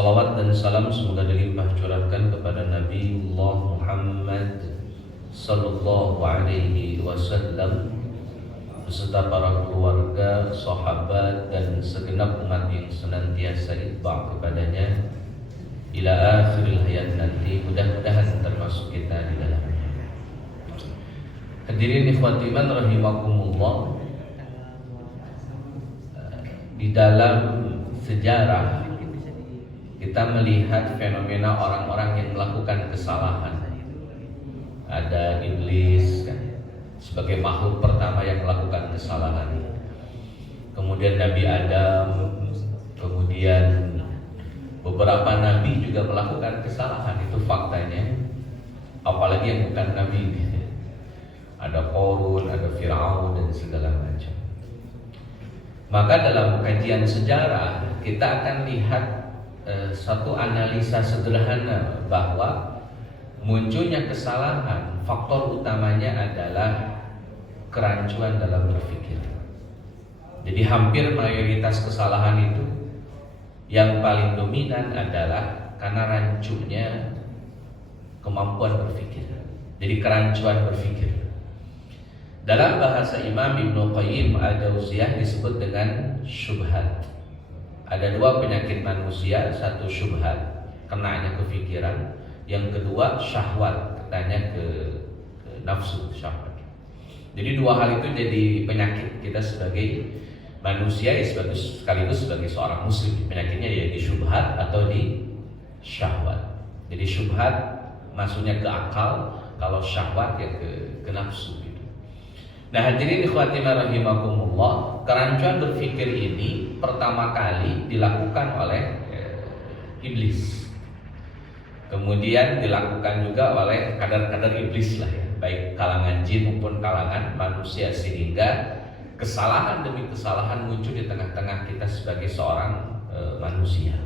Salawat dan salam semoga dilimpah curahkan kepada Nabiullah Muhammad sallallahu alaihi wasallam beserta para keluarga, sahabat dan segenap umat yang senantiasa itba' kepadanya ila akhiril hayat nanti. Mudah-mudahan termasuk kita di dalamnya. Hadirin ikhwati man rahimakumullah, di dalam sejarah kita melihat fenomena orang-orang yang melakukan kesalahan. Ada iblis kan, sebagai makhluk pertama yang melakukan kesalahan. Kemudian Nabi Adam, kemudian beberapa nabi juga melakukan kesalahan. Itu faktanya. Apalagi yang bukan nabi. Ada Qarun, ada Fir'aun dan segala macam. Maka dalam kajian sejarah kita akan lihat satu analisa sederhana bahwa munculnya kesalahan, faktor utamanya adalah kerancuan dalam berpikir. Jadi hampir mayoritas kesalahan itu yang paling dominan adalah karena rancunya kemampuan berpikir. Jadi kerancuan berpikir. Dalam bahasa Imam Ibnu Qayyim al-Jauziyah disebut dengan syubhat. Ada dua penyakit manusia, satu syubhat, kenanya ke pikiran, yang kedua syahwat, kenanya ke nafsu syahwat. Jadi dua hal itu jadi penyakit kita sebagai manusia, sekaligus sebagai seorang muslim. Penyakitnya ya di syubhat atau di syahwat. Jadi syubhat masuknya ke akal, kalau syahwat ya ke nafsu gitu. Nah hadirin ikhwati rahimakumullah, kerancuan berpikir ini pertama kali dilakukan oleh iblis. Kemudian dilakukan juga oleh kadar-kadar iblis lah ya, baik kalangan jin maupun kalangan manusia, sehingga kesalahan demi kesalahan muncul di tengah-tengah kita sebagai seorang manusia.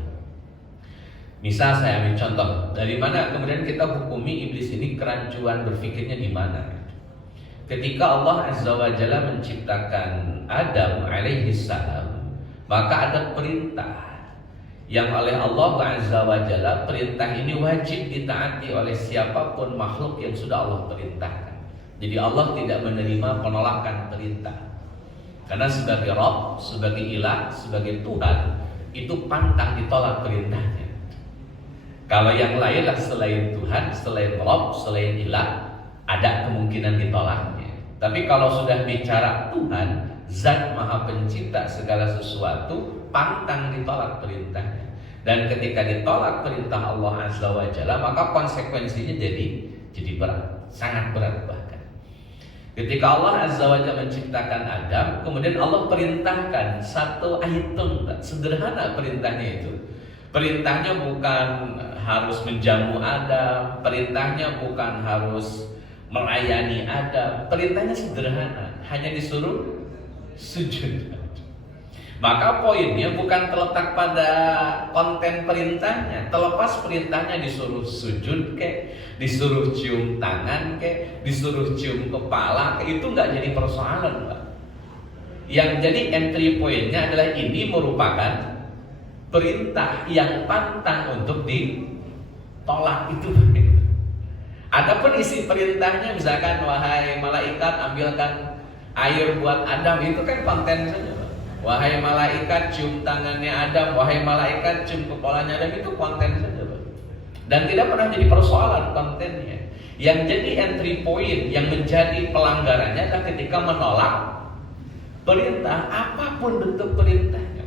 Misal saya ambil contoh, dari mana kemudian kita hukumi iblis ini kerancuan berpikirnya di mana? Ketika Allah Azza wa Jalla menciptakan Adam alaihi salam, maka ada perintah yang oleh Allah Azza wa Jalla, perintah ini wajib ditaati oleh siapapun makhluk yang sudah Allah perintahkan. Jadi Allah tidak menerima penolakan perintah. Karena sebagai Rabb, sebagai Ilah, sebagai Tuhan, itu pantang ditolak perintahnya. Kalau yang lainlah selain Tuhan, selain Rabb, selain Ilah, ada kemungkinan ditolaknya. Tapi kalau sudah bicara Tuhan, Zat Maha Pencipta segala sesuatu, pantang ditolak perintahnya. Dan ketika ditolak perintah Allah Azza wa Jalla, maka konsekuensinya jadi berat, sangat berat bahkan. Ketika Allah Azza wa Jalla menciptakan Adam, kemudian Allah perintahkan satu item sederhana perintahnya itu. Perintahnya bukan harus menjamu Adam, perintahnya bukan harus melayani Adam, perintahnya sederhana, hanya disuruh sujud. Maka poinnya bukan terletak pada konten perintahnya, terlepas perintahnya disuruh sujud kek, disuruh cium tangan kek, disuruh cium kepala kek, itu nggak jadi persoalan, Pak. Yang jadi entry pointnya adalah ini merupakan perintah yang pantang untuk ditolak itu. Adapun isi perintahnya misalkan wahai malaikat ambilkan air buat Adam, itu kan konten saja. Wahai malaikat cium tangannya Adam, wahai malaikat cium kepalanya Adam, itu konten saja. Dan tidak pernah jadi persoalan kontennya. Yang jadi entry point, yang menjadi pelanggarannya adalah ketika menolak perintah, apapun bentuk perintahnya.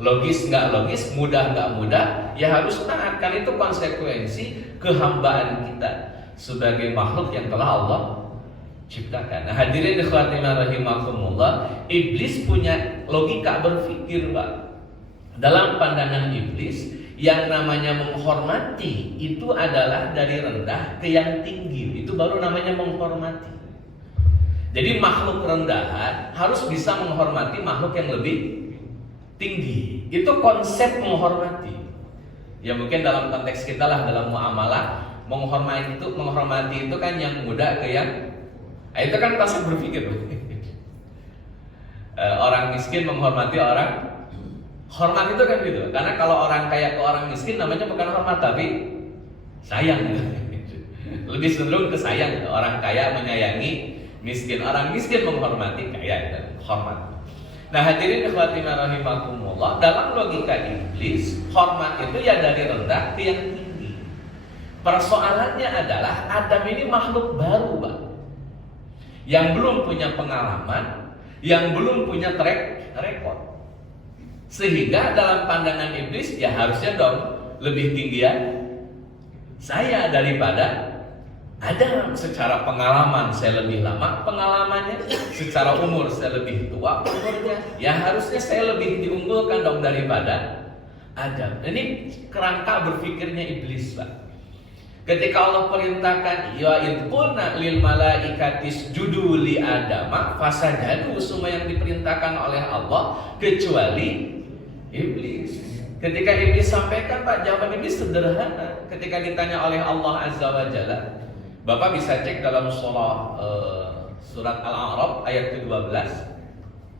Logis nggak logis, mudah nggak mudah, ya harus taat. Kan itu konsekuensi kehambaan kita sebagai makhluk yang telah Allah ciptakan. Nah, hadirin ikhwati rahimakumullah, iblis punya logika berpikir, Pak. Dalam pandangan iblis, yang namanya menghormati itu adalah dari rendah ke yang tinggi. Itu baru namanya menghormati. Jadi makhluk rendahan harus bisa menghormati makhluk yang lebih tinggi. Itu konsep menghormati. Ya mungkin dalam konteks kita lah, dalam muamalah, menghormati itu kan yang muda ke yang, itu kan pasti berpikir. Orang miskin menghormati orang Hormat itu kan gitu. Karena kalau orang kaya ke orang miskin namanya bukan hormat tapi sayang gitu. Lebih cenderung ke sayang gitu. Orang kaya menyayangi miskin, orang miskin menghormati kaya gitu. Hormat. Nah hadirin ikhwati rahimakumullah, dalam logika iblis, hormat itu ya dari rendah ke yang tinggi. Persoalannya adalah Adam ini makhluk baru, Pak, yang belum punya pengalaman, yang belum punya track record. Sehingga dalam pandangan iblis ya harusnya dong lebih tinggian saya daripada Adam. Secara pengalaman saya lebih lama pengalamannya, secara umur saya lebih tua umurnya, ya harusnya saya lebih diunggulkan dong daripada Adam. Ini kerangka berpikirnya iblis, Pak. Ketika Allah perintahkan ya idqulna lil malaikatis judu li adama fasajadu, semua yang diperintahkan oleh Allah kecuali iblis. Ketika iblis sampaikan, Pak, jawaban iblis sederhana. Ketika ditanya oleh Allah Azza wa Jalla, Bapak bisa cek dalam surat Al-A'raf ayat ke-12.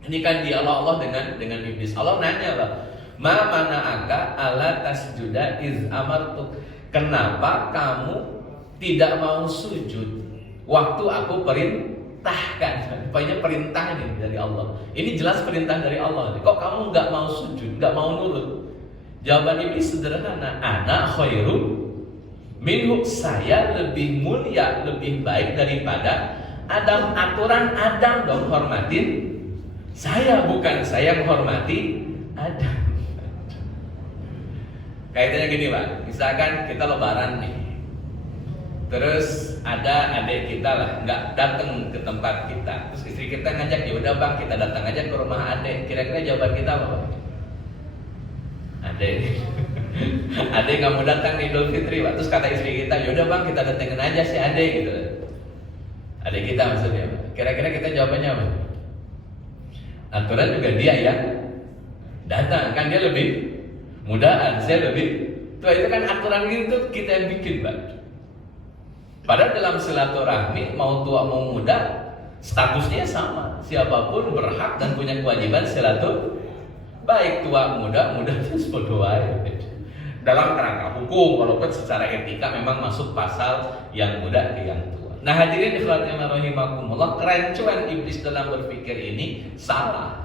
Ini kan dialog Allah dengan iblis. Allah nanya, Pak, ma mana'aka alla tasjuda iz amartuk. Kenapa kamu tidak mau sujud waktu aku perintahkan? Rupanya perintah nih dari Allah. Ini jelas perintah dari Allah. Kok kamu nggak mau sujud, nggak mau nurut? Jawaban iblis sederhana, ana khairum minhu, saya lebih mulia, lebih baik daripada Adam. Aturan Adam dong hormatin saya, bukan saya menghormati Adam. Kaitannya gini, Pak, misalkan kita lebaran nih, terus ada adik kita lah nggak datang ke tempat kita, terus istri kita ngajak, ya udah Bang kita datang aja ke rumah adik. Kira-kira jawaban kita apa, Pak? Adik adik nggak mau datang di Idul Fitri, Pak. Terus kata istri kita, ya udah Bang kita datengin aja si adik gitu. Adik kita maksudnya, Pak. Kira-kira kita jawabannya apa? Aturan juga dia yang datang, kan dia lebih mudaan, saya lebih tua. Itu kan aturan gitu kita yang bikin, Pak. Padahal dalam silaturahmi mau tua mau muda statusnya sama. Siapapun berhak dan punya kewajiban silaturahmi. Baik tua muda terus berdoa. Dalam kerangka hukum, walaupun secara etika memang masuk pasal yang muda ke yang tua. Nah hadirin ikhwati rahimakumullah, kerancuan iblis dalam berpikir ini salah.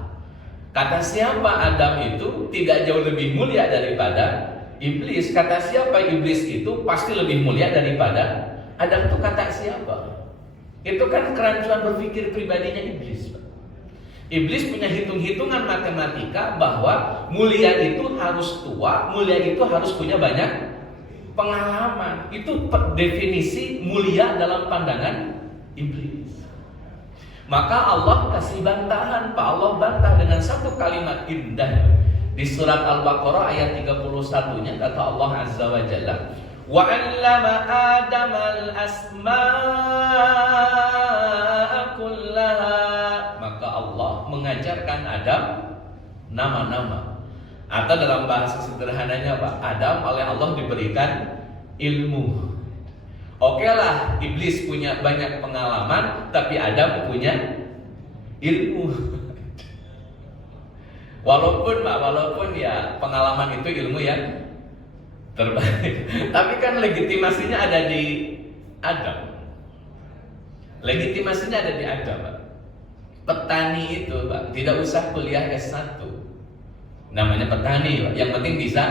Kata siapa Adam itu tidak jauh lebih mulia daripada iblis. Kata siapa iblis itu pasti lebih mulia daripada Adam. Itu kata siapa? Itu kan kerancuan berpikir pribadinya iblis. Iblis punya hitung-hitungan matematika bahwa mulia itu harus tua, mulia itu harus punya banyak pengalaman. Itu definisi mulia dalam pandangan iblis. Maka Allah kasih bantahan, Pak. Allah bantah dengan satu kalimat indah di surat Al-Baqarah ayat 31-nya, kata Allah Azza wa Jalla, wa 'allama Adama al-asma'a kullaha. Maka Allah mengajarkan Adam nama-nama. Atau dalam bahasa sederhananya, Pak, Adam oleh Allah diberikan ilmu. Oke lah, iblis punya banyak pengalaman, tapi Adam punya ilmu. Walaupun ya pengalaman itu ilmu yang terbaik. Tapi kan legitimasinya ada di Adam. Legitimasinya ada di Adam, Pak. Petani itu, Pak, tidak usah kuliah S1. Namanya petani, Pak. Yang penting bisa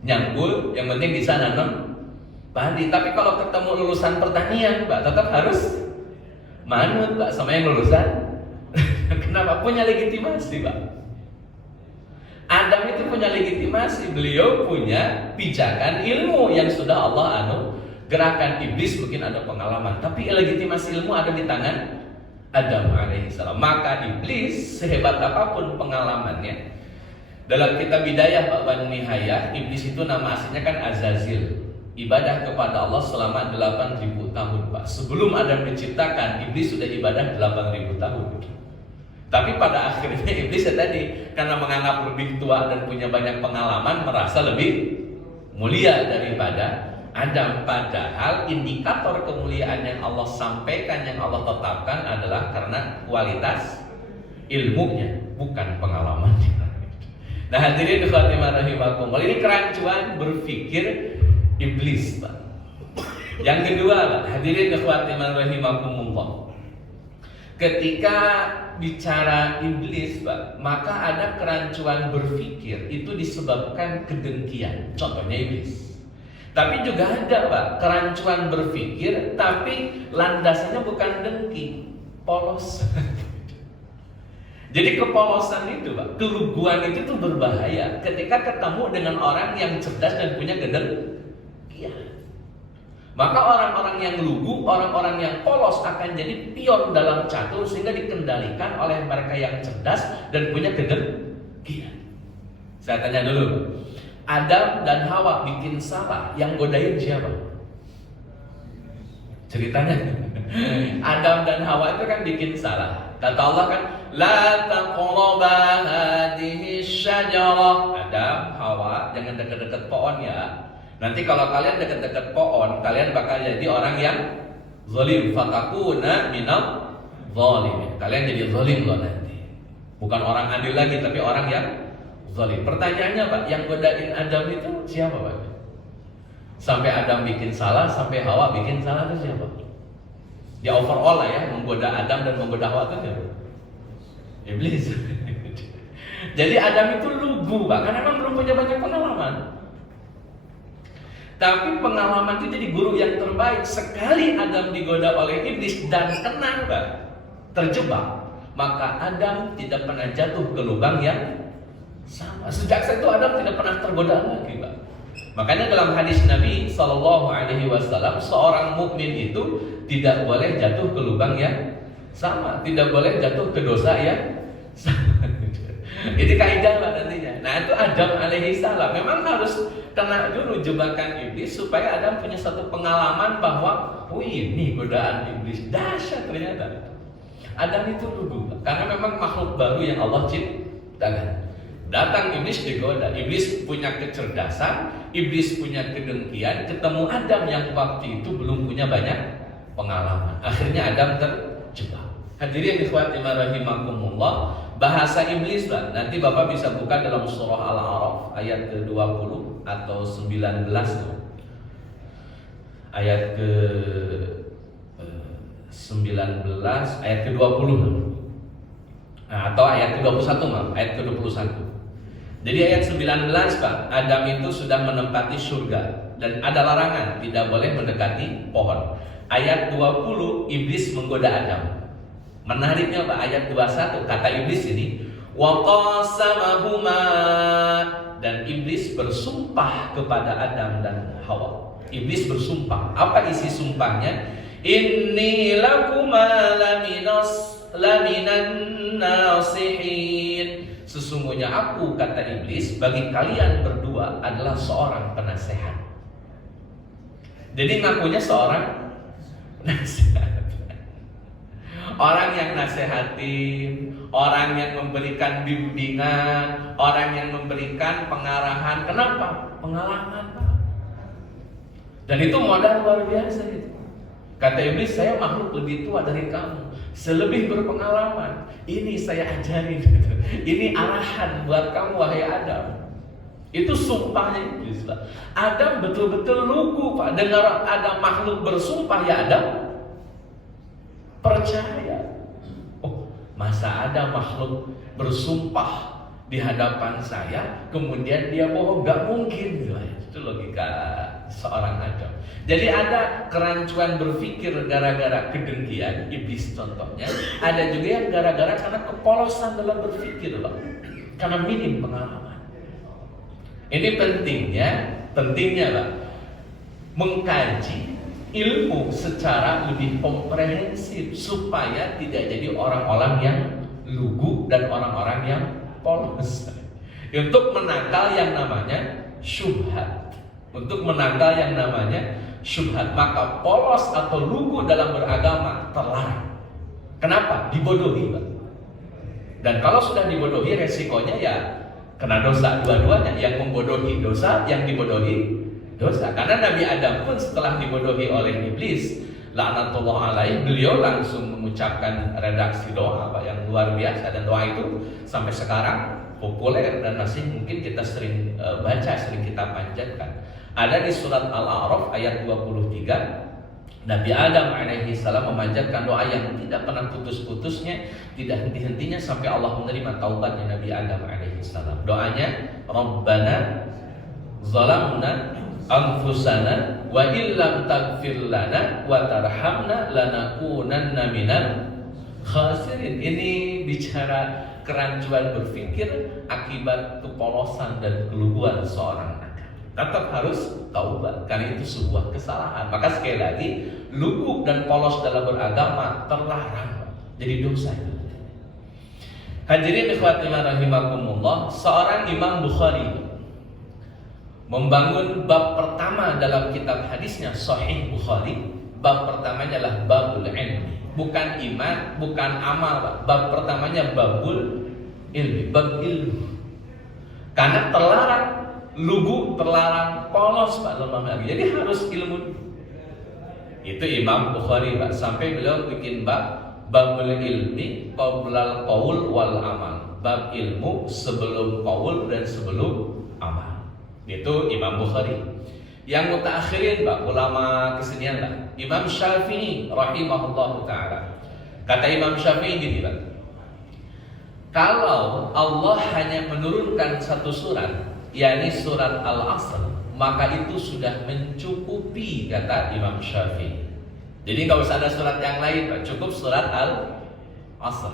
nyangkul, yang penting bisa nanam padi. Tapi kalau ketemu lulusan pertanian, Pak, tetap harus manut, Pak, sama yang lulusan. Kenapa? Punya legitimasi, Pak. Adam itu punya legitimasi. Beliau punya pijakan ilmu yang sudah Allah gerakan. Iblis mungkin ada pengalaman, tapi legitimasi ilmu ada di tangan Adam alaihissalam. Maka iblis sehebat apapun pengalamannya, dalam kitab Bidayah Pak Banu Nihayah, iblis itu nama aslinya kan Azazil. Ibadah kepada Allah selama 8.000 tahun, Pak. Sebelum Adam diciptakan, iblis sudah ibadah 8.000 tahun. Tapi pada akhirnya iblis ya tadi, karena menganggap lebih tua dan punya banyak pengalaman, merasa lebih mulia daripada Adam. Padahal indikator kemuliaan yang Allah sampaikan, yang Allah tetapkan adalah karena kualitas ilmunya, bukan pengalamannya. Nah hadirin ikhwatimah rahimakumullah, ini kerancuan berpikir iblis, Pak. Yang kedua, Pak, hadirin ikhwatimah rahimakumullah, ketika bicara iblis, Pak, maka ada kerancuan berpikir itu disebabkan kedengkian. Contohnya iblis. Tapi juga ada, Pak, kerancuan berpikir tapi landasannya bukan dengki, polos. Jadi kepolosan itu, Pak, keluguan itu tuh berbahaya ketika ketemu dengan orang yang cerdas dan punya kedengkian. Maka orang-orang yang lugu, orang-orang yang polos akan jadi pion dalam catur sehingga dikendalikan oleh mereka yang cerdas dan punya kedengkian. Saya tanya dulu, Adam dan Hawa bikin salah, yang godain siapa? Ceritanya Adam dan Hawa itu kan bikin salah. Kata Allah kan, la taqraba hadhihi syajarah. Adam, Hawa, jangan dekat-dekat pohon ya. Nanti kalau kalian dekat-dekat pohon, kalian bakal jadi orang yang zalim. Fatakuna minal zalimin. Kalian jadi zalim loh nanti. Bukan orang adil lagi, tapi orang yang zalim. Pertanyaannya, Pak, yang godain Adam itu siapa, Pak? Sampai Adam bikin salah, sampai Hawa bikin salah itu siapa? Ya overall lah ya, menggoda Adam dan menggoda Hawa itu siapa? Iblis. Jadi Adam itu lugu, Pak, karena memang belum punya banyak pengalaman. Tapi pengalaman itu jadi guru yang terbaik. Sekali Adam digoda oleh iblis dan kena, Pak, terjebak, maka Adam tidak pernah jatuh ke lubang yang sama. Sejak itu Adam tidak pernah tergoda lagi, Pak. Makanya dalam hadis Nabi SAW, seorang mukmin itu tidak boleh jatuh ke lubang yang sama, tidak boleh jatuh ke dosa yang sama. Ini kaidah lah nantinya. Nah itu Adam alaihissalam memang harus kena dulu jebakan iblis supaya Adam punya satu pengalaman bahwa ini godaan iblis dahsyat ternyata. Adam itu lugu karena memang makhluk baru yang Allah ciptakan. Datang iblis digoda, iblis punya kecerdasan, iblis punya kedengkian, ketemu Adam yang waktu itu belum punya banyak pengalaman. Akhirnya Adam terjebak. Hadirin ikhwatimah rahimakumullah, bahasa iblis, Pak, nanti Bapak bisa buka dalam surah Al-A'raf ayat ke-20 atau 19 ayat ke-19 ayat ke-20 atau ayat ke-21, ayat ke-21. Jadi ayat 19, Pak, Adam itu sudah menempati surga dan ada larangan tidak boleh mendekati pohon. Ayat 20 iblis menggoda Adam. Menariknya, Pak, ayat 21 kata iblis ini, wa qasamahuma, dan iblis bersumpah kepada Adam dan Hawa. Iblis bersumpah. Apa isi sumpahnya? Inni lakuma laminan nasihin. Sesungguhnya aku, kata iblis, bagi kalian berdua adalah seorang penasehat. Jadi ngakunya seorang penasehat. Orang yang nasehatin, orang yang memberikan bimbingan, orang yang memberikan pengarahan. Kenapa? Pengalaman, Pak. Dan itu modal luar biasa itu. Kata iblis, saya makhluk lebih tua dari kamu, selebih berpengalaman. Ini saya ajarin. Ini arahan buat kamu, wahai Adam. Itu sumpahnya iblis, Pak. Adam betul-betul lugu, Pak. Dengar ada makhluk bersumpah, ya Adam percaya. Oh, masa ada makhluk bersumpah di hadapan saya, kemudian dia bohong? Gak mungkin. Itu logika seorang Adam. Jadi ada kerancuan berpikir gara-gara kedengkian, iblis contohnya. Ada juga yang gara-gara karena kepolosan dalam berpikir, Pak. Karena minim pengalaman. Ini pentingnya, Pak, mengkaji ilmu secara lebih komprehensif supaya tidak jadi orang-orang yang lugu dan orang-orang yang polos. Untuk menangkal yang namanya syubhat. Maka polos atau lugu dalam beragama terlarang. Kenapa? Dibodohi, Pak. Dan kalau sudah dibodohi, resikonya ya kena dosa dua-duanya. Yang membodohi dosa, yang dibodohi dosa. Karena Nabi Adam pun setelah dibodohi oleh iblis, laknatullah alaih, beliau langsung mengucapkan redaksi doa, Pak, yang luar biasa. Dan doa itu sampai sekarang populer dan masih mungkin kita sering baca, sering kita panjatkan. Ada di surat Al-A'raf ayat 23. Nabi Adam alaihi salam memanjatkan doa yang tidak pernah putus-putusnya, tidak henti-hentinya sampai Allah menerima taubatnya Nabi Adam alaihi salam. Doanya, Rabbana zalamna anfusana wa illam taghfir lana wa tarhamna lanakunanna minal khasirin. Ini bicara kerancuan berpikir akibat kepolosan dan keluhuan seorang anak. Tetap harus taubat karena itu sebuah kesalahan. Maka sekali lagi, lugu dan polos dalam beragama terlarang, jadi dosa. Hadirin ikhwati rahimakumullah, seorang Imam Bukhari membangun bab pertama dalam kitab hadisnya Sahih Bukhari. Bab pertamanya adalah babul ilmi, bukan iman, bukan amal. Bab pertamanya babul ilmi, bab ilmu. Karena terlarang lugu, terlarang polos Pak dalam hal. Jadi harus ilmu. Itu Imam Bukhari Pak, sampai beliau bikin babul ilmi qablal qaul wal amal. Bab ilmu sebelum qaul dan sebelum amal. Itu Imam Bukhari. Yang mutaakhirin Pak, ulama kesenian lah, Imam Syafi'i rahimahullahu taala. Kata Imam Syafi'i gini Pak, kalau Allah hanya menurunkan satu surat, yakni surat Al-Asr, maka itu sudah mencukupi, kata Imam Syafi'i. Jadi nggak usah ada surat yang lain Pak, cukup surat Al-Asr.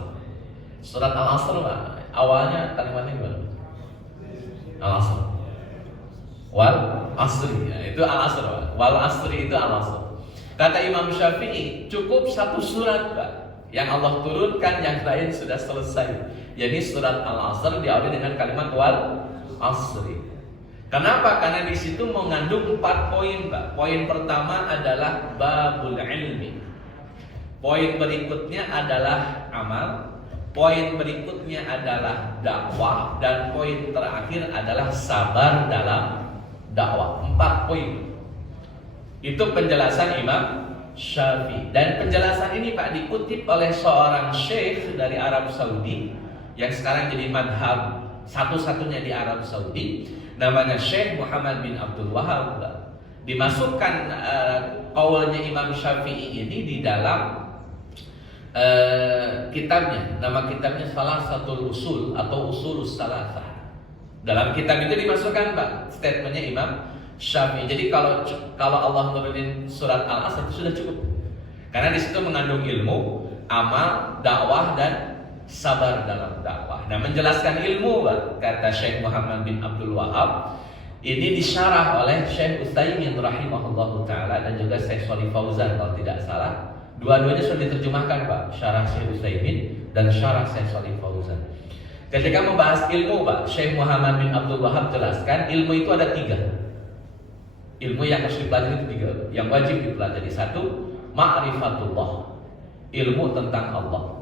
Surat Al-Asr Pak, awalnya kalimatnya gimana? Al-Asr wal asri, ya, itu Al-Asr Pak. Wal asri itu Al-Asr. Kata Imam Syafi'i, cukup satu surat Pak yang Allah turunkan, yang lain sudah selesai. Jadi surat Al-Asr diawali dengan kalimat wal asri. Kenapa? Karena di situ mengandung 4 poin, Pak. Poin pertama adalah babul ilmi. Poin berikutnya adalah amal. Poin berikutnya adalah dakwah, dan poin terakhir adalah sabar dalam dakwah. 4 poin. Itu penjelasan Imam Syafi'i. Dan penjelasan ini Pak dikutip oleh seorang syekh dari Arab Saudi yang sekarang jadi madhab satu-satunya di Arab Saudi, namanya Syekh Muhammad bin Abdul Wahab. Dimasukkan qaulnya Imam Syafi'i ini di dalam kitabnya. Nama kitabnya Salasatul Usul atau Usulus Salasah. Dalam kitab itu dimasukkan Pak statementnya Imam Syafi'i. Jadi kalau Allah nurunin surat Al-Asr itu sudah cukup. Karena di situ mengandung ilmu, amal, dakwah, dan sabar dalam dakwah. Nah, menjelaskan ilmu, kata Syekh Muhammad bin Abdul Wahab, ini disyarah oleh Syekh Utsaimin rahimahullahu taala dan juga Syekh Shalih Fauzan kalau tidak salah. Dua-duanya sudah diterjemahkan Pak, syarah Syekh Utsaimin dan syarah Syekh Shalih Fauzan. Ketika membahas ilmu Pak, Syekh Muhammad bin Abdul Wahab jelaskan ilmu itu ada 3. Ilmu yang harus dipelajari itu 3, yang wajib dipelajari. 1, ma'rifatullah, ilmu tentang Allah.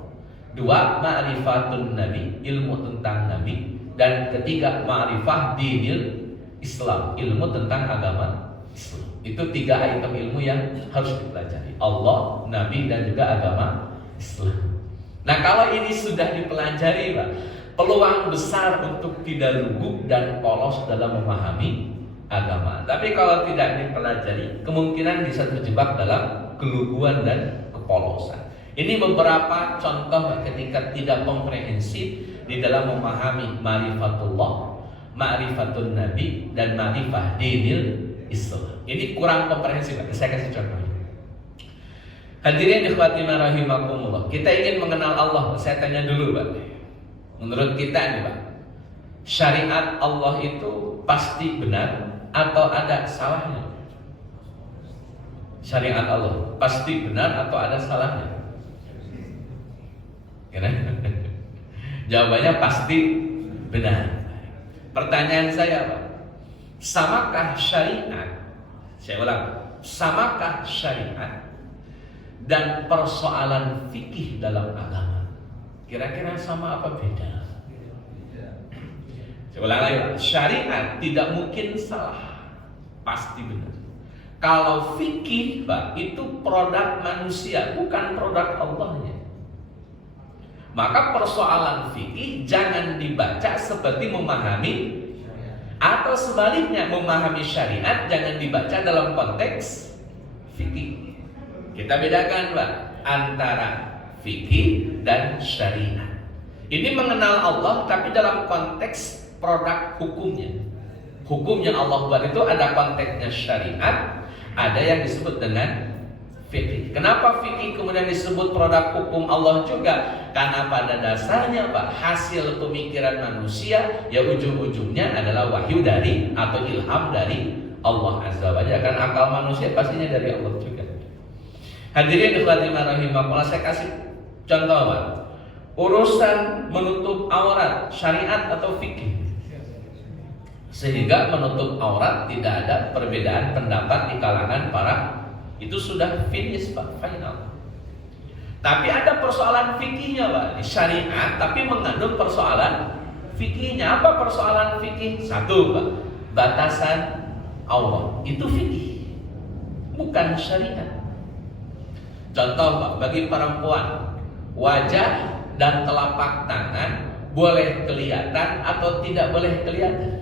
2, ma'rifatun nabi, ilmu tentang nabi. Dan ketiga, ma'rifah dinil Islam, ilmu tentang agama Islam. Itu 3 item ilmu yang harus dipelajari, Allah, nabi, dan juga agama Islam. Nah, kalau ini sudah dipelajari Pak, peluang besar untuk tidak lugu dan polos dalam memahami agama. Tapi kalau tidak dipelajari, kemungkinan bisa terjebak dalam keluguan dan kepolosan. Ini beberapa contoh ketika tidak komprehensif di dalam memahami ma'rifatullah, ma'rifatun nabi, dan ma'rifah dinil Islam. Ini kurang komprehensif. Saya kasih contoh. Hadirin ikhwati rahimakumullah, kita ingin mengenal Allah. Saya tanya dulu Pak, menurut kita nih Pak, syariat Allah itu pasti benar atau ada salahnya? Syariat Allah pasti benar atau ada salahnya? Jawabannya pasti benar. Pertanyaan saya Pak, samakah syariat, saya ulang, samakah syariat dan persoalan fikih dalam agama? Kira-kira sama apa beda? Saya ulang lagi Pak, syariat tidak mungkin salah, pasti benar. Kalau fikih Pak, itu produk manusia, bukan produk Allahnya. Maka persoalan fikih jangan dibaca seperti memahami, atau sebaliknya memahami syariat jangan dibaca dalam konteks fikih. Kita bedakan Pak antara fikih dan syariat. Ini mengenal Allah tapi dalam konteks produk hukumnya. Hukum yang Allah buat itu ada konteksnya syariat, ada yang disebut dengan fikih. Kenapa fikih kemudian disebut produk hukum Allah juga? Karena pada dasarnya Pak, hasil pemikiran manusia ya ujung-ujungnya adalah wahyu dari atau ilham dari Allah Azza wa Jalla. Kan akal manusia pastinya dari Allah juga. Hadirin ikhwatimah rahimakumullah, saya kasih contoh Pak. Urusan menutup aurat, syariat atau fikih. Sehingga menutup aurat tidak ada perbedaan pendapat di kalangan para, itu sudah finish Pak, final. Tapi ada persoalan fikihnya Pak, syariat tapi mengandung persoalan fikihnya. Apa persoalan fikih? Satu Pak, batasan aurat itu fikih, bukan syariat. Contoh Pak, bagi perempuan wajah dan telapak tangan boleh kelihatan atau tidak boleh kelihatan.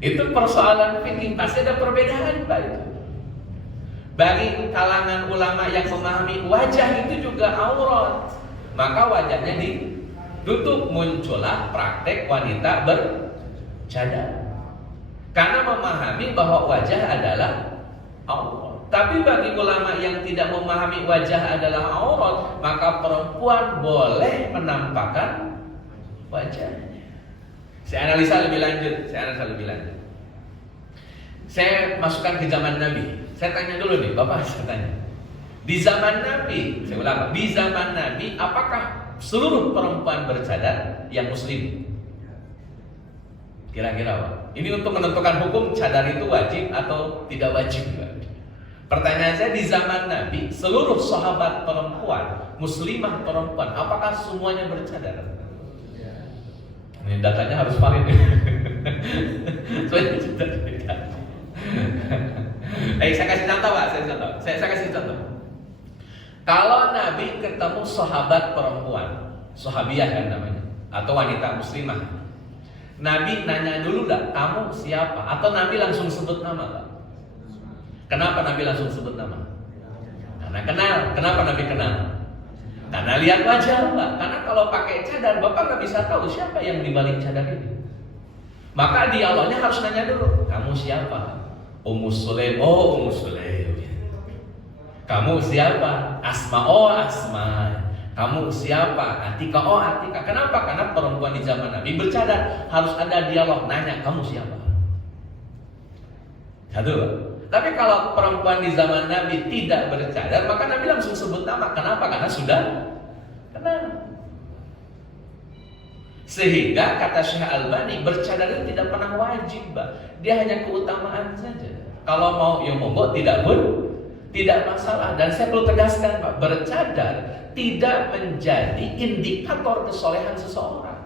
Itu persoalan fikih, pasti ada perbedaan Pak itu. Bagi kalangan ulama yang memahami wajah itu juga aurat, maka wajahnya ditutup, muncullah praktek wanita bercadar. Karena memahami bahwa wajah adalah aurat. Tapi bagi ulama yang tidak memahami wajah adalah aurat, maka perempuan boleh menampakkan wajahnya. Saya analisa lebih lanjut. Saya masukkan ke zaman Nabi. Saya tanya dulu nih, Bapak saya tanya. Di zaman Nabi, saya ulang, di zaman Nabi, apakah seluruh perempuan bercadar yang muslim? Kira-kira Pak. Ini untuk menentukan hukum cadar itu wajib atau tidak wajib. Pertanyaan saya, di zaman Nabi, seluruh sahabat perempuan, muslimah perempuan, apakah semuanya bercadar? Ini datanya harus valid. Soalnya sudah tidak. Saya kasih contoh Pak, saya kasih contoh. Kalau Nabi ketemu sahabat perempuan, sahabiah kan namanya, atau wanita muslimah, Nabi nanya dulu dah, kamu siapa? Atau Nabi langsung sebut nama Pak? Kenapa Nabi langsung sebut nama? Karena kenal. Kenapa Nabi kenal? Karena lihat wajah Pak. Karena kalau pakai cadar Bapak nggak bisa tahu siapa yang dibalik cadar ini. Maka dialognya harus nanya dulu, kamu siapa? Ummu Sulaim. Oh Ummu Sulaim. Kamu siapa? Asma. Oh Asma. Kamu siapa? Atika. Oh Atika. Kenapa? Karena perempuan di zaman Nabi bercadar, harus ada dialog, nanya kamu siapa. Satu Pak. Tapi kalau perempuan di zaman Nabi tidak bercadar, maka Nabi langsung sebut nama. Kenapa? Karena sudah kenal. Sehingga kata Syekh Albani, bercadar itu tidak pernah wajib, Pak. Dia hanya keutamaan saja. Kalau mau ya monggo, tidak pun tidak masalah. Dan saya perlu tegaskan Pak, bercadar tidak menjadi indikator kesolehan seseorang.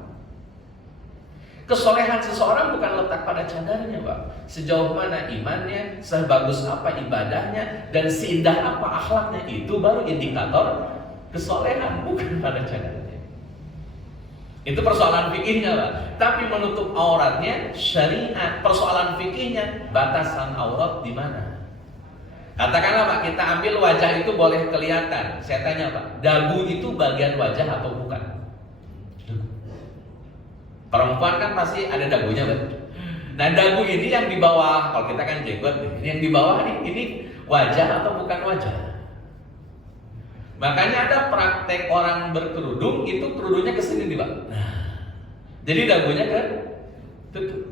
Kesolehan seseorang bukan letak pada cadarnya Pak. Sejauh mana imannya, sebagus apa ibadahnya, dan seindah apa akhlaknya, itu baru indikator kesolehan, bukan pada cadarnya. Itu persoalan fikihnya Pak. Tapi menutup auratnya syariat. Persoalan fikihnya batasan aurat di mana? Katakanlah Pak, kita ambil wajah itu boleh kelihatan. Saya tanya Pak, dagu itu bagian wajah atau bukan? Perempuan kan pasti ada dagunya Pak. Nah dagu ini yang di bawah, kalau kita kan jenggot, ini yang di bawah ini wajah atau bukan wajah? Makanya ada praktek orang berkerudung, itu kerudungnya ke sini nih Pak. Nah, jadi dagunya kan tutup.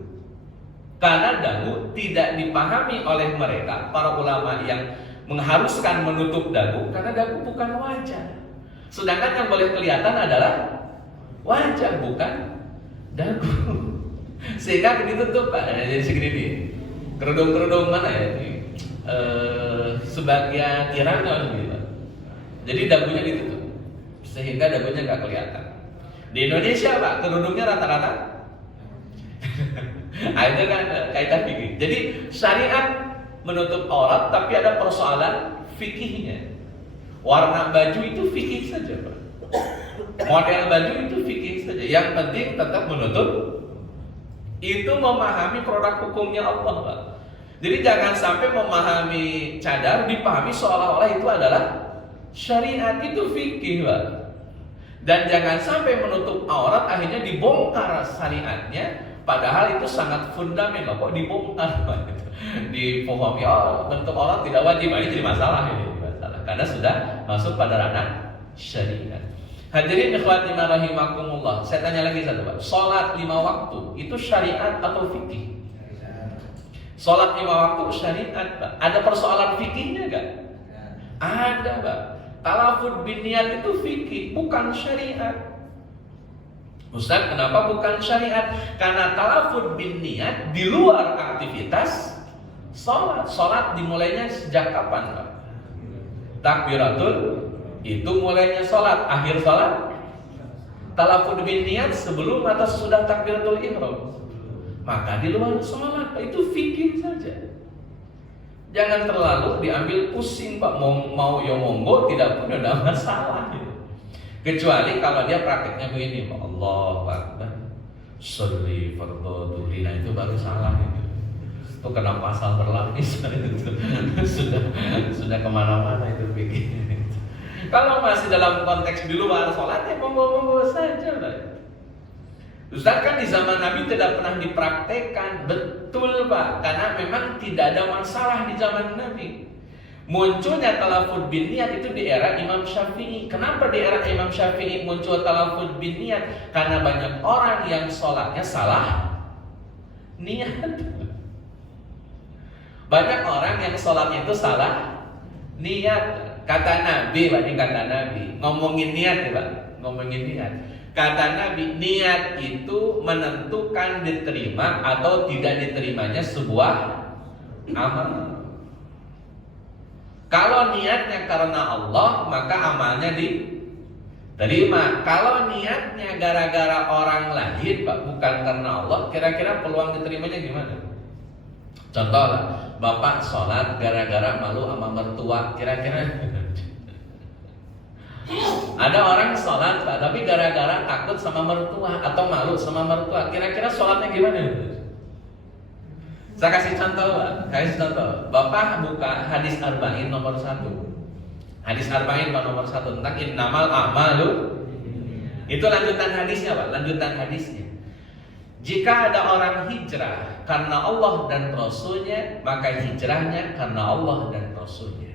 Karena dagu tidak dipahami oleh mereka, para ulama yang mengharuskan menutup dagu, karena dagu bukan wajah. Sedangkan yang boleh kelihatan adalah wajah, bukan dagu. Sehingga ditutup Pak. Jadi segini nih. Kerudung-kerudung mana ya? Sebagian Iran gitu. Jadi dagunya ditutup, sehingga dagunya nggak kelihatan. Di Indonesia Pak, kerudungnya rata-rata. Itu kan kaitan fikih. Jadi syariat menutup aurat, tapi ada persoalan fikihnya. Warna baju itu fikih saja, Pak. Model baju itu fikih saja. Yang penting tetap menutup. Itu memahami produk hukumnya Allah, Pak. Jadi jangan sampai memahami cadar dipahami seolah-olah itu adalah syariat, itu fikih, Pak. Dan jangan sampai menutup aurat akhirnya dibongkar syariatnya, padahal itu sangat fundamental. Kok dibongkar, Pak? Dipahami, oh bentuk aurat tidak wajib, ini jadi masalah ini. Karena sudah masuk pada ranah syariat. Hadirin ikhwati rahimakumullah, saya tanya lagi satu, Pak. Salat 5 waktu itu syariat atau fikih? Salat 5 waktu syariat, Pak. Ada persoalan fikihnya enggak? Ada, Pak. Talafud bin niat itu fikih, bukan syariat. Ustaz, kenapa bukan syariat? Karena talafud bin niat di luar aktivitas salat. Salat dimulainya sejak kapan, Pak? Takbiratul itu mulainya sholat, akhir sholat. Talafud bin niat sebelum atau sesudah takbiratul ihram. Maka di luar sholat, itu fikih saja. Jangan terlalu diambil pusing, Pak. Mau ya monggo, tidak pun ada masalah gitu. Kecuali kalau dia prakteknya begini, Allah Akbar, sholli fardhu duhri, nah itu baru salah gitu. Itu kena pasal berlapis sudah kemana-mana itu fikih. Kalau masih dalam konteks di luar sholat, ya monggo-monggo saja, Pak. Ustaz, kan di zaman Nabi tidak pernah dipraktekkan. Betul, Pak, karena memang tidak ada masalah di zaman Nabi. Munculnya talafud bin niat itu di era Imam Syafi'i. Kenapa di era Imam Syafi'i muncul talafud bin niat? Karena banyak orang yang sholatnya salah niat. Banyak orang yang sholatnya itu salah niat. Kata Nabi, Pak, ini kata Nabi. Ngomongin niat ya, Pak. Ngomongin niat. Kata Nabi, niat itu menentukan diterima atau tidak diterimanya sebuah amal. Kalau niatnya karena Allah, maka amalnya diterima. Kalau niatnya gara-gara orang lain, Pak, bukan karena Allah, kira-kira peluang diterimanya gimana? Contoh lah, Bapak sholat gara-gara malu sama mertua, kira-kira ada orang sholat, Pak, tapi gara-gara takut sama mertua atau malu sama mertua, kira-kira sholatnya gimana? Saya kasih contoh, Pak. Kasih contoh. Bapak buka hadis arba'in nomor 1. Hadis arba'in nomor 1 tentang innamal a'malu. Itu lanjutan hadisnya, Pak. Lanjutan hadisnya. Jika ada orang hijrah karena Allah dan Rasulnya, maka hijrahnya karena Allah dan Rasulnya.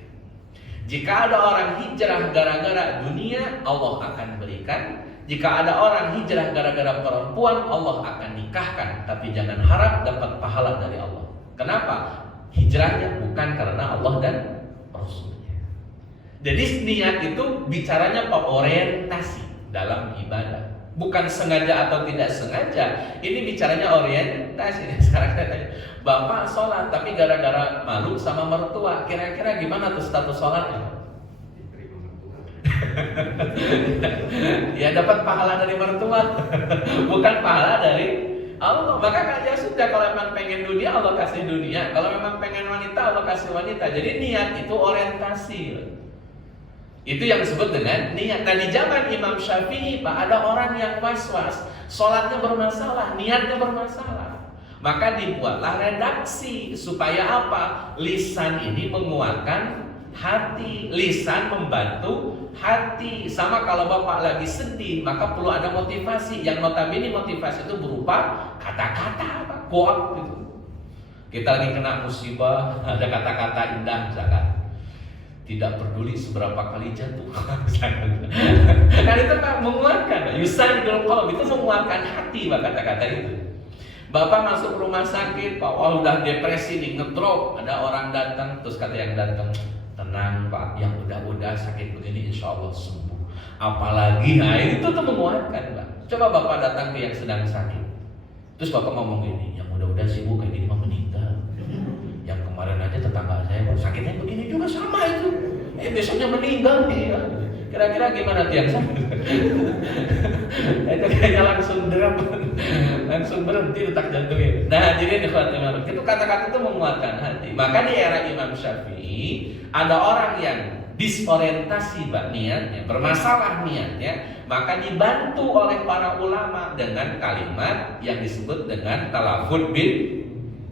Jika ada orang hijrah gara-gara dunia, Allah akan berikan. Jika ada orang hijrah gara-gara perempuan, Allah akan nikahkan. Tapi jangan harap dapat pahala dari Allah. Kenapa? Hijrahnya bukan karena Allah dan Rasulnya. Jadi niat itu bicaranya orientasi dalam ibadah. Bukan sengaja atau tidak sengaja. Ini bicaranya orientasi. Sekarang saya tanya, Bapak sholat tapi gara-gara malu sama mertua, kira-kira gimana tuh status sholatnya? Ya dapat pahala dari mertua, bukan pahala dari Allah. Maka ya sudah, kalau memang pengen dunia, Allah kasih dunia. Kalau memang pengen wanita, Allah kasih wanita. Jadi niat itu orientasi. Itu yang disebut dengan niat. Nah, di zaman Imam Syafi'i, Pak, ada orang yang was-was, sholatnya bermasalah, niatnya bermasalah. Maka dibuatlah redaksi supaya apa? Lisan ini menguatkan hati, lisan membantu hati. Sama kalau Bapak lagi sedih, maka perlu ada motivasi. Yang notabene motivasi itu berupa kata-kata, Pak, quote gitu. Kita lagi kena musibah, ada kata-kata indah misalkan. Tidak peduli seberapa kali jatuh. Kan itu, Pak, menguatkan. Yusaidul qalb, itu menguatkan hati, Pak, kata-kata itu. Bapak masuk rumah sakit, Pak, wah udah depresi nih, ngedrop. Ada orang datang, terus kata yang datang, tenang, Pak, yang udah sakit begini insya Allah sembuh. Apalagi, nah itu tuh menguatkan, Pak. Coba Bapak datang ke yang sedang sakit, terus Bapak ngomong gini, yang udah sibuk kayak gini mah meninggal. Yang kemarin aja tetangga saya sakitnya begini juga sama itu, besoknya meninggal dia. Kira-kira gimana tuh yang sakit? Itu kayaknya langsung drop, langsung berhenti detak jantungnya. Nah, jadi itu kata-kata itu menguatkan hati. Maka di era Imam Syafi'i ada orang yang disorientasi Pak niatnya, bermasalah niatnya, maka dibantu oleh para ulama dengan kalimat yang disebut dengan talafud bil,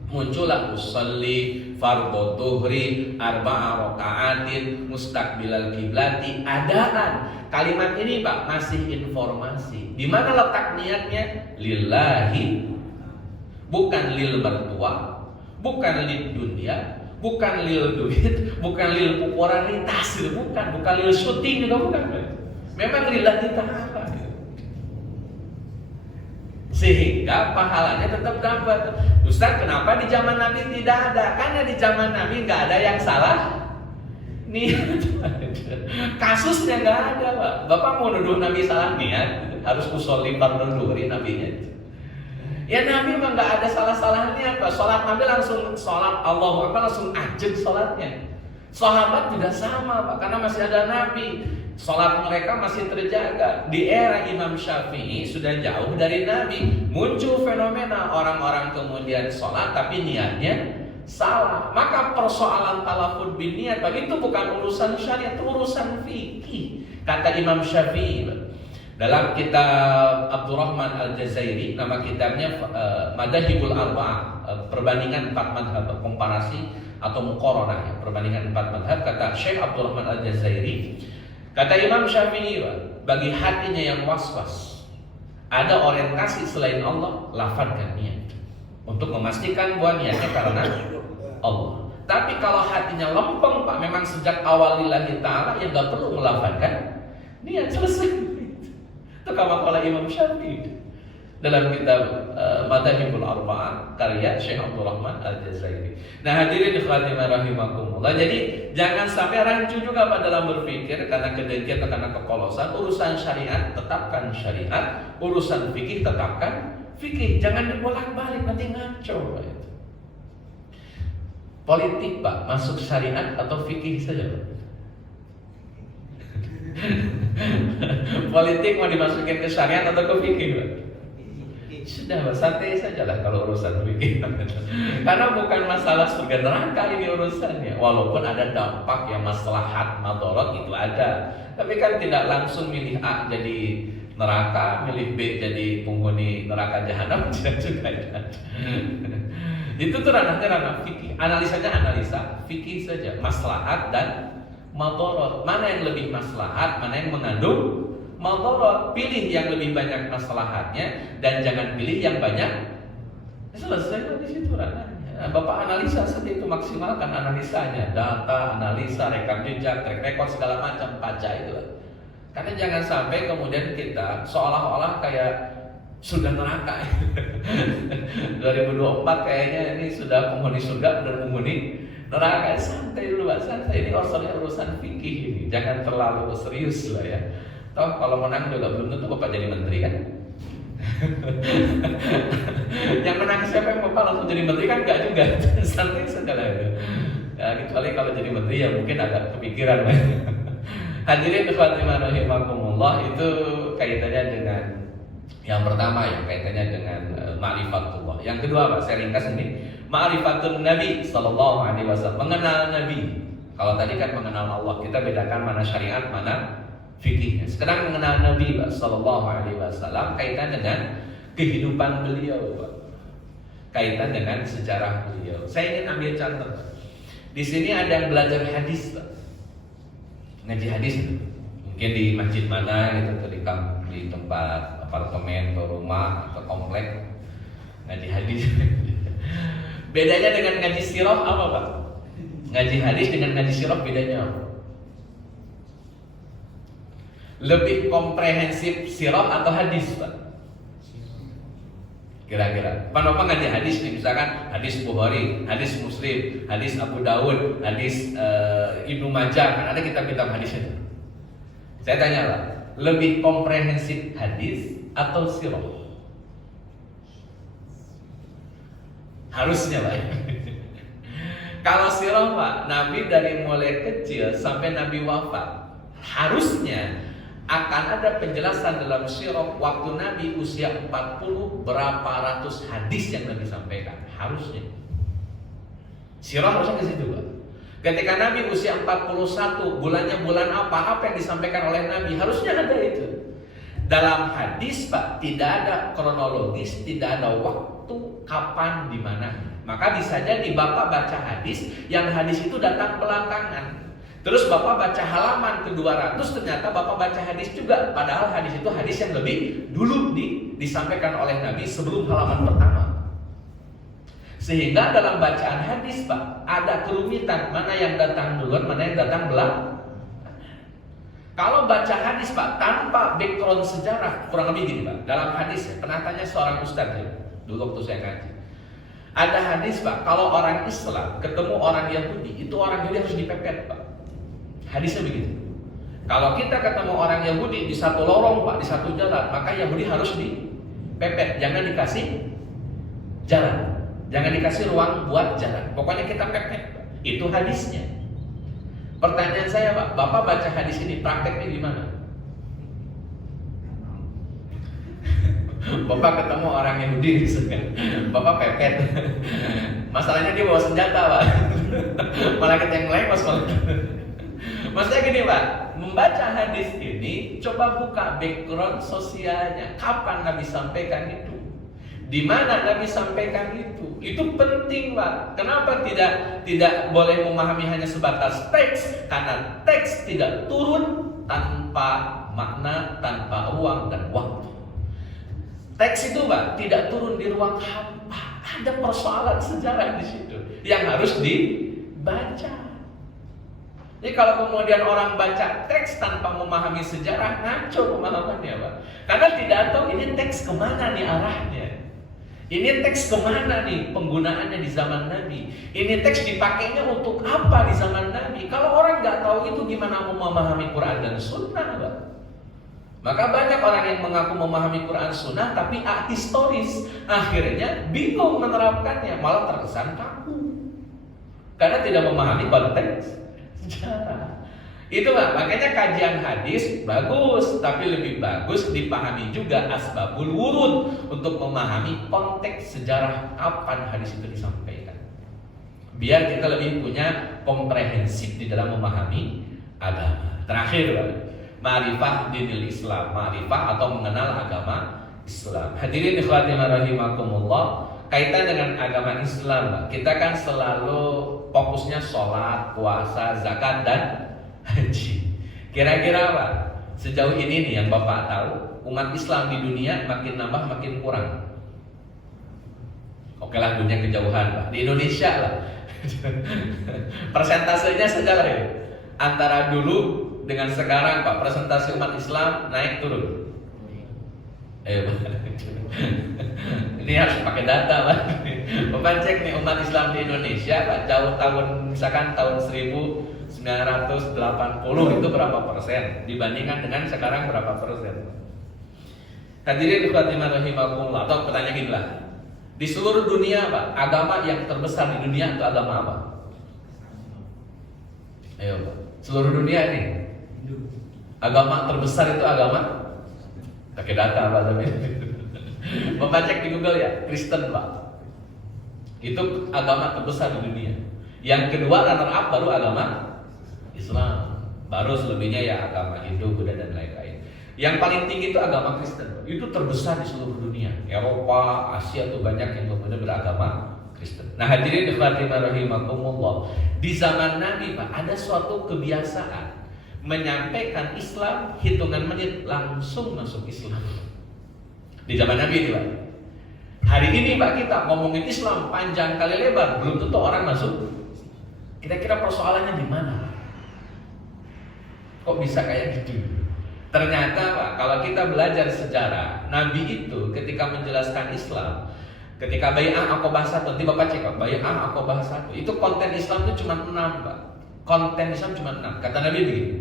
muncullah usolli fardhu dhuhri arba'a raka'atin mustaqbilal kiblati adaan. Kalimat ini Pak masih informasi. Di mana letak niatnya? Lillahi, bukan lil mertua, bukan lil dunia, bukan lil duit, bukan lil popularitas, bukan lil syuting juga bukan. Memang lillahi ta'ala. Sehingga pahalanya tetap dapat. Ustaz, kenapa di zaman Nabi tidak ada? Karena di zaman Nabi nggak ada yang salah niat. Kasusnya nggak ada, Pak. Bapak mau nuduh Nabi salah niat, harus usolli fardhu dhuhri nabinya. Ya Nabi mah nggak ada salah-salah niat, Pak. Salat Nabi langsung salat Allahu Akbar, langsung ajeg salatnya. Sahabat juga sama, Pak, karena masih ada Nabi. Salat mereka masih terjaga. Di era Imam Syafi'i sudah jauh dari Nabi. Muncul fenomena orang-orang kemudian salat tapi niatnya salah. Maka persoalan talafud bin niat itu bukan urusan syariat, itu urusan fikih. Kata Imam Syafi'i dalam kitab Abdurrahman Al-Jazairi, nama kitabnya Madahibul Arba'ah, perbandingan 4 madhab, komparasi atau muqaranah, ya, perbandingan 4 madhab. Kata Syekh Abdurrahman Al-Jazairi, kata Imam Syafi'i, bagi hatinya yang was-was, ada orientasi selain Allah, lafadzkan niat untuk memastikan bahwa niatnya karena Allah. Tapi kalau hatinya lempeng Pak, memang sejak awal lillahi ta'ala, ya gak perlu melafadzkan niat, selesai. Itu kama qala Imam Syafi'i dalam kitab Madahibul Arba'ah karya Syekh Abdurrahman Al-Jazairi. Nah hadirin ikhwani rahimakumullah, jadi jangan sampai rancu juga Pak dalam berpikir karena kedengkian atau karena kepolosan. Urusan syariat tetapkan syariat, urusan fikih tetapkan fikih, jangan dibolak-balik nanti ngaco Pak. Politik Pak masuk syariat atau fikih saja Pak? Politik mau dimasukin ke syariat atau ke fikih Pak? Sudah Pak, santai sajalah kalau urusan fikih. Karena bukan masalah surga neraka ini urusannya. Walaupun ada dampak yang maslahat, madarat itu ada. Tapi kan tidak langsung milih A jadi neraka, milih B jadi penghuni neraka jahanam, tidak juga ada. Itu tuh ranahnya ranah fikih. Analisanya analisa fikih saja, maslahat dan madarat. Mana yang lebih maslahat, mana yang mengandung madarat. Pilih yang lebih banyak maslahatnya dan jangan pilih yang banyak. Selesai di situ ranahnya. Bapak analisa saja itu, maksimalkan analisanya, data, analisa, rekam jejak, track record segala macam, baca itu. Karena jangan sampai kemudian kita seolah-olah kayak sudah neraka. 2024 kayaknya ini sudah penghuni surga dan penghuni neraka. Santai dulu Pak, santai, ini urusan fikih ini. Jangan terlalu serius lah ya. Toh kalau menang juga belum tentu Bapak jadi menteri kan. Yang menang siapa yang Bapak langsung jadi menteri kan enggak juga. Santai saja lah itu. Ya, kecuali kalau jadi menteri ya mungkin agak kepikiran. Hadirin rahimakumullah, itu kaitannya dengan yang pertama ya, kaitannya dengan ma'rifatullah. Yang kedua Pak, saya ringkas ini, ma'rifatun Nabi sallallahu alaihi wasallam, mengenal Nabi. Kalau tadi kan mengenal Allah, kita bedakan mana syariat, mana fikihnya. Sekarang mengenal Nabi Pak sallallahu alaihi wasallam, kaitan dengan kehidupan beliau Pak. Kaitan dengan sejarah beliau. Saya ingin ambil contoh Pak. Di sini ada yang belajar hadis Pak. Ngaji hadis mungkin di masjid mana gitu, di tempat apartemen atau rumah atau komplek ngaji hadis. Bedanya dengan ngaji sirah apa Pak? Ngaji hadis dengan ngaji sirah bedanya apa? Lebih komprehensif sirah atau hadis Pak? Kira-kira Bapak ngaji hadis nih, misalkan hadis Bukhari, hadis Muslim, hadis Abu Daud, hadis Ibnu Majah, kan ada kitab-kitab hadisnya. Saya tanya lah, lebih komprehensif hadis atau sirah? Harusnya Pak. Kalau sirah Pak, Nabi dari mulai kecil sampai Nabi wafat, harusnya akan ada penjelasan dalam sirah. Waktu Nabi usia 40, berapa ratus hadis yang Nabi sampaikan. Harusnya sirah harusnya ke situ Pak. Ketika Nabi usia 41, bulannya bulan apa yang disampaikan oleh Nabi, harusnya ada itu. Dalam hadis Pak, tidak ada kronologis, tidak ada waktu, kapan, di mana. Maka bisa jadi Bapak baca hadis, yang hadis itu datang belakangan. Terus Bapak baca halaman ke-200, ternyata Bapak baca hadis juga. Padahal hadis itu hadis yang lebih dulu disampaikan oleh Nabi sebelum halaman pertama. Sehingga dalam bacaan hadis Pak, ada kerumitan, mana yang datang duluan, mana yang datang belakangan. Kalau baca hadis Pak, tanpa background sejarah, kurang lebih gini Pak. Dalam hadis, pernah tanya seorang ustadz ya, dulu waktu saya ngaji. Ada hadis Pak, kalau orang Islam ketemu orang Yahudi, itu orang Yahudi harus dipepet Pak. Hadisnya begitu. Kalau kita ketemu orang Yahudi di satu lorong Pak, di satu jalan, maka Yahudi harus dipepet. Jangan dikasih jalan, jangan dikasih ruang buat jalan. Pokoknya kita pepet Pak. Itu hadisnya. Pertanyaan saya Pak, Bapak baca hadis ini prakteknya gimana? Bapak ketemu orang Yahudi, Bapak pepet. Masalahnya dia bawa senjata Pak. Malah kita yang lemos malah. Maksudnya gini Pak, membaca hadis ini coba buka background sosialnya. Kapan Nabi sampaikan itu? Di mana Nabi sampaikan itu? Itu penting Pak. Kenapa tidak boleh memahami hanya sebatas teks? Karena teks tidak turun tanpa makna, tanpa ruang dan waktu. Teks itu Pak tidak turun di ruang hampa. Ada persoalan sejarah di situ yang harus dibaca. Jadi kalau kemudian orang baca teks tanpa memahami sejarah, ngaco pemahamannya Pak. Karena tidak tahu ini teks kemana nih arahnya. Ini teks kemana nih penggunaannya di zaman Nabi. Ini teks dipakainya untuk apa di zaman Nabi. Kalau orang nggak tahu itu gimana mau memahami Quran dan Sunnah Pak. Maka banyak orang yang mengaku memahami Quran Sunnah tapi historis. Akhirnya bingung menerapkannya, malah terkesan kaku. Karena tidak memahami konteks sejarah. Itu Pak, makanya kajian hadis bagus, tapi lebih bagus dipahami juga asbabul wurud untuk memahami konteks sejarah kapan hadis itu disampaikan. Biar kita lebih punya komprehensif di dalam memahami agama. Terakhir Pak, ma'rifah dinil Islam, ma'rifah atau mengenal agama Islam. Hadirin ikhwati rahimakumullah, kaitan dengan agama Islam Pak, kita kan selalu fokusnya sholat, puasa, zakat, dan haji. Kira-kira Pak, sejauh ini nih yang Bapak tahu, umat Islam di dunia makin nambah makin kurang. Oke lah, dunia kejauhan Pak, di Indonesia lah. Persentasenya saja lah ya. Antara dulu dengan sekarang Pak, presentasi umat Islam naik turun. Ini harus pakai data Pak. Bapak cek nih umat Islam di Indonesia Pak, jauh tahun misalkan tahun 1980 itu berapa persen dibandingkan dengan sekarang berapa persen. Hadirin rahimakumullah, atau pertanyaan gini lah, di seluruh dunia Pak, agama yang terbesar di dunia itu agama apa? Ayo Pak, seluruh dunia nih, agama terbesar itu agama? Pakai data Pak tapi. Bapak cek di Google ya, Kristen Pak. Itu agama terbesar di dunia. Yang kedua runner up baru agama Islam. Baru selebihnya ya agama Hindu, Buddha dan lain-lain. Yang paling tinggi itu agama Kristen. Itu terbesar di seluruh dunia. Eropa, Asia tuh banyak yang kemudian beragama Kristen. Nah hadirin rahimakumullah, di zaman Nabi Pak ada suatu kebiasaan menyampaikan Islam hitungan menit langsung masuk Islam. Di zaman Nabi ini Pak. Hari ini Pak kita ngomongin Islam panjang kali lebar, belum tentu orang masuk. Kira-kira persoalannya di mana? Kok bisa kayak gitu? Ternyata Pak, kalau kita belajar sejarah, Nabi itu ketika menjelaskan Islam, ketika Bai'ah Aqabah 1, nanti Bapak cek Pak, Bai'ah Aqabah 1, itu konten Islam itu cuma 6 Pak. Konten Islam cuma 6. Kata Nabi begini,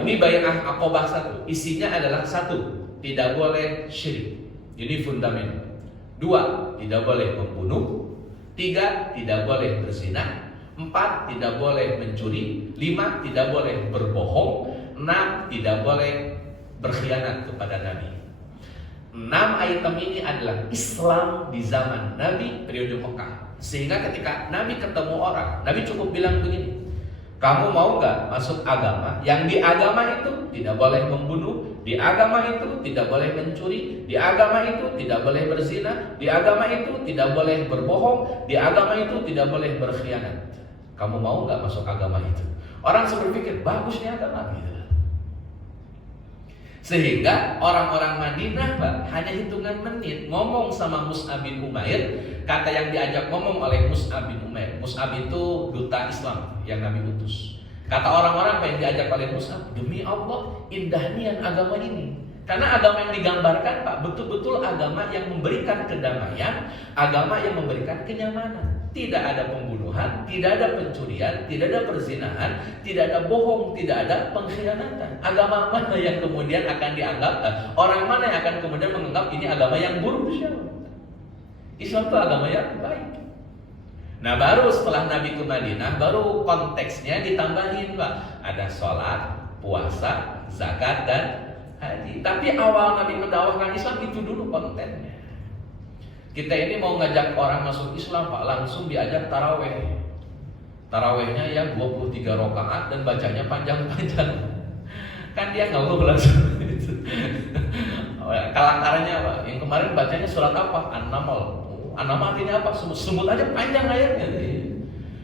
ini Bai'ah Aqabah 1, isinya adalah 1, tidak boleh syirik. Ini fundamental. 2, tidak boleh membunuh. 3, tidak boleh berzina. 4, tidak boleh mencuri. 5, tidak boleh berbohong. 6, tidak boleh berkhianat kepada Nabi. 6 6 item ini adalah Islam di zaman Nabi periode Mekah. Sehingga ketika Nabi ketemu orang, Nabi cukup bilang begini, kamu mau gak masuk agama yang di agama itu tidak boleh membunuh, di agama itu tidak boleh mencuri, di agama itu tidak boleh berzina, di agama itu tidak boleh berbohong, di agama itu tidak boleh berkhianat. Kamu mau gak masuk agama itu? Orang berpikir bagus nih agama gitu. Sehingga orang-orang Madinah hanya hitungan menit ngomong sama Mus'ab bin Umair. Kata yang diajak ngomong oleh Mus'ab bin Umair, Mus'ab itu duta Islam yang Nabi utus. Kata orang-orang yang diajak oleh Mus'ab, demi Allah indahnya agama ini. Karena agama yang digambarkan Pak, betul-betul agama yang memberikan kedamaian, agama yang memberikan kenyamanan. Tidak ada pembunuhan, tidak ada pencurian, tidak ada perzinahan, tidak ada bohong, tidak ada pengkhianatan. Agama mana yang kemudian akan dianggap, orang mana yang akan kemudian menganggap ini agama yang buruk? Islam itu agama yang baik. Nah baru setelah Nabi ke Madinah, baru konteksnya ditambahin Pak. Ada sholat, puasa, zakat, dan haji. Tapi awal Nabi mendakwahkan Islam itu dulu kontennya. Kita ini mau ngajak orang masuk Islam Pak, langsung diajak taraweh. Tarawehnya ya 23 rakaat dan bacanya panjang-panjang. Kan dia ngeluh langsung. Kalantarnya Pak, yang kemarin bacanya surat apa? An-Naml. An-Naml artinya apa? Semut aja panjang ayatnya.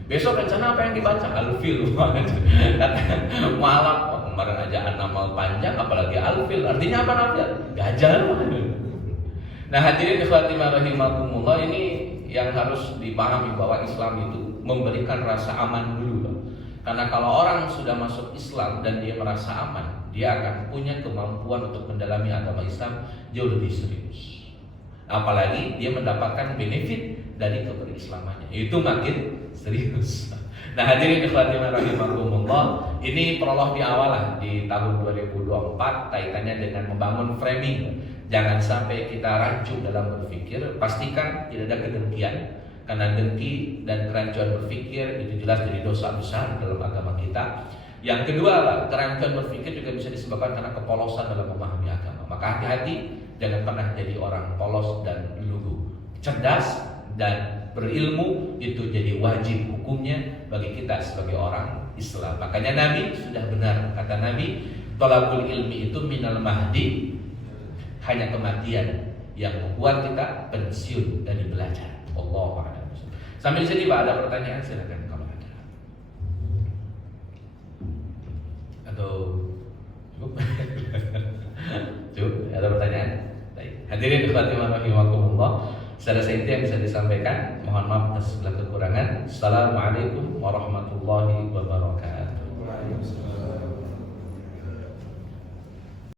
Besok rencana apa yang dibaca? Al-Fil. Malam kemarin aja An-Naml panjang, apalagi Al-Fil. Artinya apa namanya? Gajah. Nah hadirin ikhwati rahimakumullah, ini yang harus dipahami bahwa Islam itu memberikan rasa aman dulu Pak. Karena kalau orang sudah masuk Islam dan dia merasa aman, dia akan punya kemampuan untuk mendalami agama Islam jauh lebih serius. Apalagi dia mendapatkan benefit dari keberislamannya, itu makin serius. Nah hadirin ikhwati rahimakumullah, ini prolog di awal lah di tahun 2024 kaitannya dengan membangun framing. Jangan sampai kita rancu dalam berpikir. Pastikan tidak ada kedengkian, karena dengki dan kerancuan berpikir itu jelas jadi dosa besar dalam agama kita. Yang kedua, kerancuan berpikir juga bisa disebabkan karena kepolosan dalam memahami agama. Maka hati-hati, jangan pernah jadi orang polos dan lugu. Cerdas dan berilmu itu jadi wajib hukumnya bagi kita sebagai orang Islam. Makanya Nabi sudah benar, kata Nabi, thalabul ilmi itu minal mahdi, hanya kematian yang membuat kita pensiun dari belajar. Allahu a'lam. Sambil sini Pak ada pertanyaan, silakan kalau ada. Atau cukup? Cukup? Ada pertanyaan? Baik. Hadirin ikhwati rahimakumullah, saya rasa itu yang bisa disampaikan. Mohon maaf atas segala kekurangan. Assalamualaikum warahmatullahi wabarakatuh.